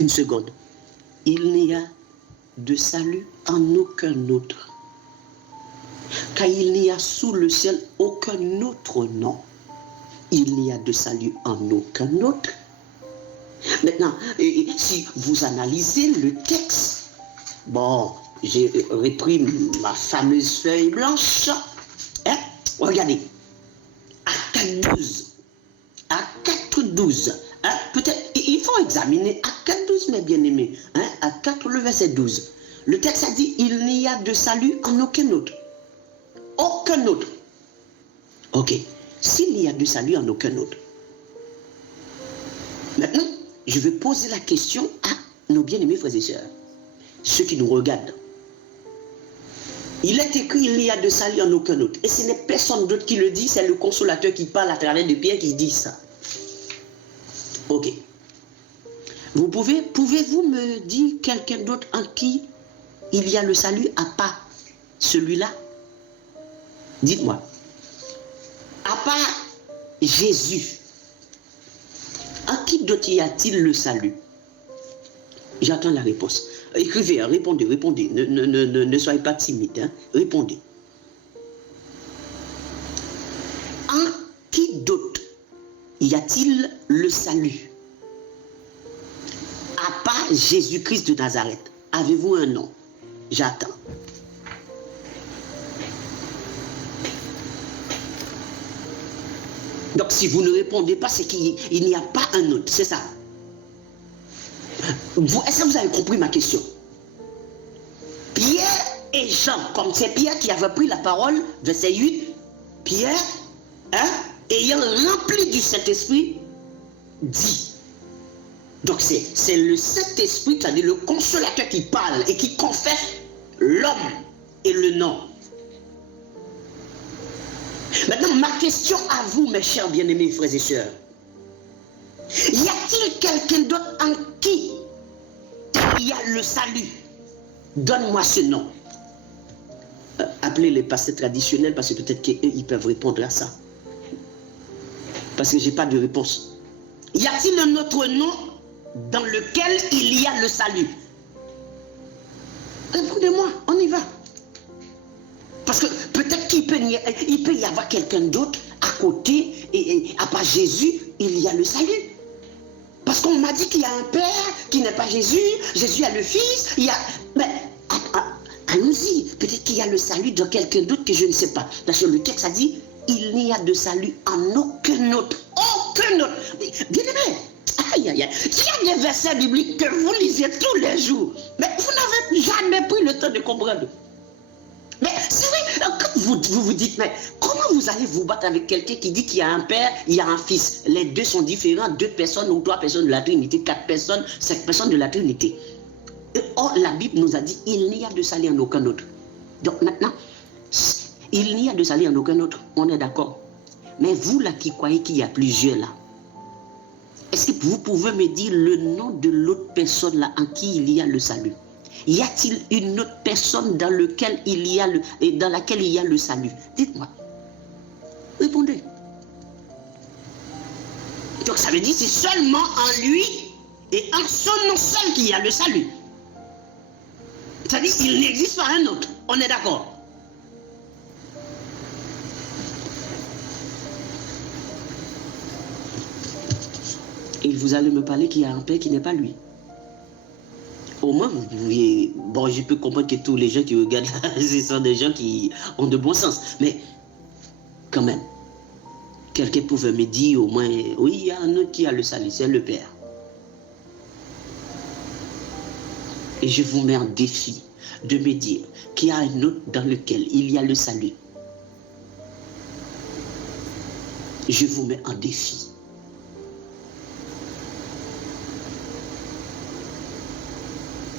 Une seconde. Il n'y a de salut en aucun autre. Car il n'y a sous le ciel aucun autre nom. Il n'y a de salut en aucun autre. Maintenant, si vous analysez le texte, bon, j'ai repris ma fameuse feuille blanche. Hein? Regardez. À 4.12. À 4.12. Hein? Peut-être, il faut examiner à 4.12, mes bien-aimés. Hein? À 4, le verset 12. Le texte a dit, il n'y a de salut en aucun autre. Aucun autre. Ok. S'il n'y a de salut en aucun autre. Maintenant, je vais poser la question à nos bien-aimés frères et sœurs. Ceux qui nous regardent. Il est écrit, il n'y a de salut en aucun autre. Et ce n'est personne d'autre qui le dit, c'est le consolateur qui parle à travers de Pierre qui dit ça. Ok. Pouvez-vous me dire quelqu'un d'autre en qui il y a le salut à part celui-là? Dites-moi. À part Jésus, en qui d'autre y a-t-il le salut? J'attends la réponse. Écrivez, répondez. Ne soyez pas timide. Hein? Répondez. En qui d'autre y a-t-il le salut? À part Jésus-Christ de Nazareth. Avez-vous un nom? J'attends. Donc si vous ne répondez pas, c'est qu'il n'y a pas un autre. C'est ça. Est-ce que vous avez compris ma question? Pierre et Jean, comme c'est Pierre qui avait pris la parole, verset 8, Pierre, hein, ayant rempli du Saint-Esprit, dit. Donc c'est le Saint-Esprit, c'est-à-dire le consolateur qui parle et qui confesse l'homme et le nom. Maintenant, ma question à vous, mes chers bien-aimés frères et sœurs. Y a-t-il quelqu'un d'autre en qui il y a le salut? Donne-moi ce nom. Appelez les pasteurs traditionnels parce que peut-être qu'ils peuvent répondre à ça. Parce que je n'ai pas de réponse. Y a-t-il un autre nom dans lequel il y a le salut? Répondez-moi, on y va. Parce que peut-être qu'il peut y avoir quelqu'un d'autre à côté, et à part Jésus, il y a le salut. Parce qu'on m'a dit qu'il y a un Père qui n'est pas Jésus, Jésus a le Fils, il y a... Mais allons-y, peut-être qu'il y a le salut de quelqu'un d'autre que je ne sais pas. Parce que le texte a dit, il n'y a de salut en aucun autre. Aucun autre. Bien aimé, aïe aïe aïe, il y a des versets bibliques que vous lisez tous les jours, mais vous n'avez jamais pris le temps de comprendre. Mais c'est vrai, quand vous dites, mais comment vous allez vous battre avec quelqu'un qui dit qu'il y a un père, il y a un fils? Les deux sont différents, 2 personnes ou 3 personnes de la Trinité, 4 personnes, 5 personnes de la Trinité. Or, la Bible nous a dit, il n'y a de salut en aucun autre. Donc maintenant, il n'y a de salut en aucun autre, on est d'accord. Mais vous là qui croyez qu'il y a plusieurs là, est-ce que vous pouvez me dire le nom de l'autre personne là en qui il y a le salut? Y a-t-il une autre personne dans laquelle il y a le salut? Dites-moi. Répondez. Donc ça veut dire que c'est seulement en lui et en son nom seul qu'il y a le salut. C'est-à-dire qu'il n'existe pas un autre. On est d'accord? Et vous allez me parler qu'il y a un père qui n'est pas lui. Au moins, vous pouviez... Bon, je peux comprendre que tous les gens qui regardent là, ce sont des gens qui ont de bon sens. Mais, quand même, quelqu'un pouvait me dire au moins, oui, il y a un autre qui a le salut, c'est le Père. Et je vous mets en défi de me dire qu'il y a un autre dans lequel il y a le salut. Je vous mets en défi.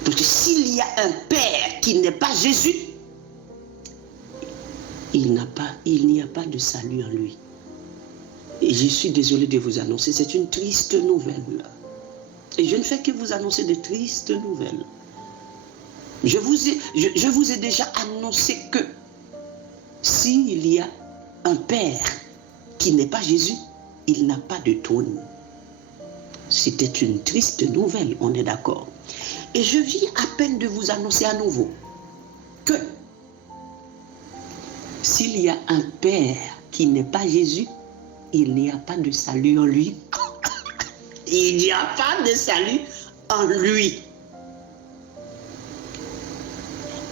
Parce que s'il y a un Père qui n'est pas Jésus, il n'y a pas de salut en lui. Et je suis désolé de vous annoncer, c'est une triste nouvelle. Et je ne fais que vous annoncer de tristes nouvelles. Je vous ai déjà annoncé que s'il y a un Père qui n'est pas Jésus, il n'a pas de trône. C'était une triste nouvelle, on est d'accord. Et je viens à peine de vous annoncer à nouveau que s'il y a un Père qui n'est pas Jésus, il n'y a pas de salut en lui. Il n'y a pas de salut en lui.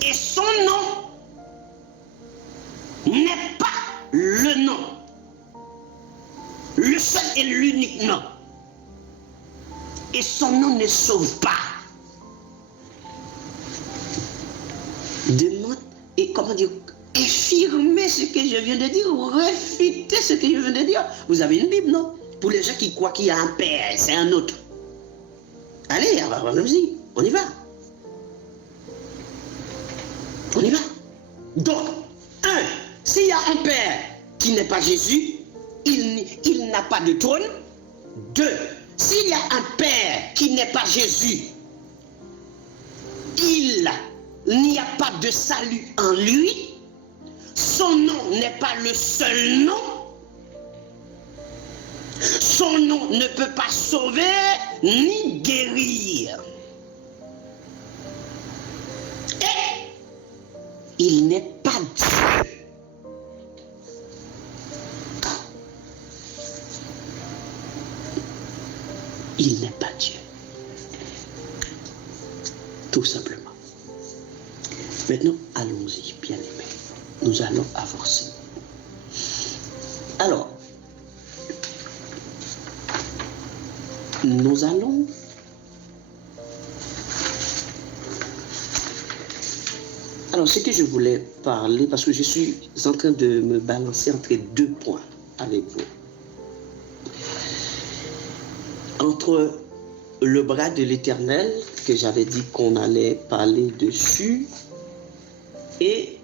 Et son nom n'est pas le nom. Le seul et l'unique nom. Et son nom ne sauve pas. Demande, et comment dire, affirmer ce que je viens de dire, ou réfuter ce que je viens de dire. Vous avez une Bible, non? Pour les gens qui croient qu'il y a un Père, c'est un autre. Allez, allons-y, on y va. On y va. Donc, s'il y a un Père qui n'est pas Jésus, il n'a pas de trône. 2, s'il y a un Père qui n'est pas Jésus, il n'y a pas de salut en lui. Son nom n'est pas le seul nom. Son nom ne peut pas sauver ni guérir. Et il n'est pas Dieu. Il n'est pas Dieu. Tout simplement. Maintenant, allons-y, bien-aimés. Nous allons avancer. Alors, nous allons alors ce que je voulais parler, parce que je suis en train de me balancer entre 2 points avec vous. Entre le bras de l'Éternel, que j'avais dit qu'on allait parler dessus, et